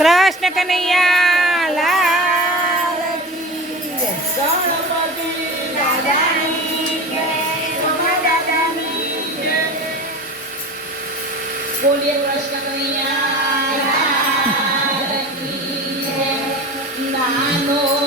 કૃષ્ણ કનૈયા લાલ ગણપતિ બોલીએ કૃષ્ણ કનૈયા નાનો